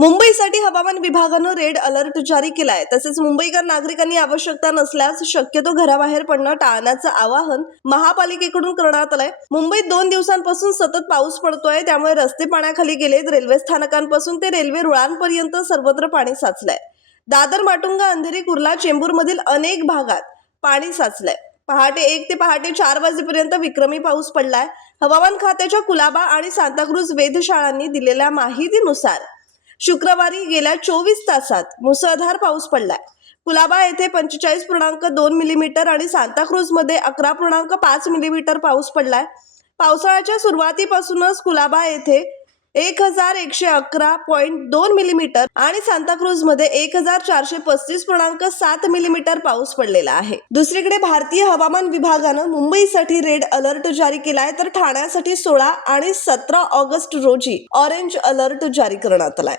मुंबईसाठी हवामान विभागानं रेड अलर्ट जारी केलाय. तसेच मुंबईकर नागरिकांनी आवश्यकता नसल्यास शक्यतो घराबाहेर पडणं टाळण्याचं आवाहन महापालिकेकडून करण्यात आलंय. मुंबईत दोन दिवसांपासून सतत पाऊस पडतोय त्यामुळे रस्ते पाण्याखाली गेलेत रेल्वे स्थानकांपासून ते रेल्वे रुळांपर्यंत सर्वत्र पाणी साचलंय. दादर माटुंगा अंधेरी कुर्ला चेंबूरमधील अनेक भागात पाणी साचलंय. पहाटे एक ते पहाटे चार वाजेपर्यंत विक्रमी पाऊस पडलाय. हवामान खात्याच्या कुलाबा आणि सांताक्रूज वेधशाळांनी दिलेल्या माहितीनुसार शुक्रवारी गेल्या चोवीस तासात मुसळधार पाऊस पडलाय. कुलाबा येथे पंचेचाळीस पूर्णांक दोन मिलीमीटर आणि सांताक्रूजमध्ये अकरा पूर्णांक पाच मिलीमीटर पाऊस पडलाय. पावसाळ्याच्या सुरुवातीपासूनच कुलाबा येथे एक हजार एकशे अकरा पॉईंट दोन मिलीमीटर आणि सांताक्रूजमध्ये एक हजार चारशे पस्तीस पूर्णांक सात मिलीमीटर पाऊस पडलेला आहे. दुसरीकडे भारतीय हवामान विभागानं मुंबईसाठी रेड अलर्ट जारी केलाय तर ठाण्यासाठी सोळा आणि सतरा ऑगस्ट रोजी ऑरेंज अलर्ट जारी करण्यात आलाय.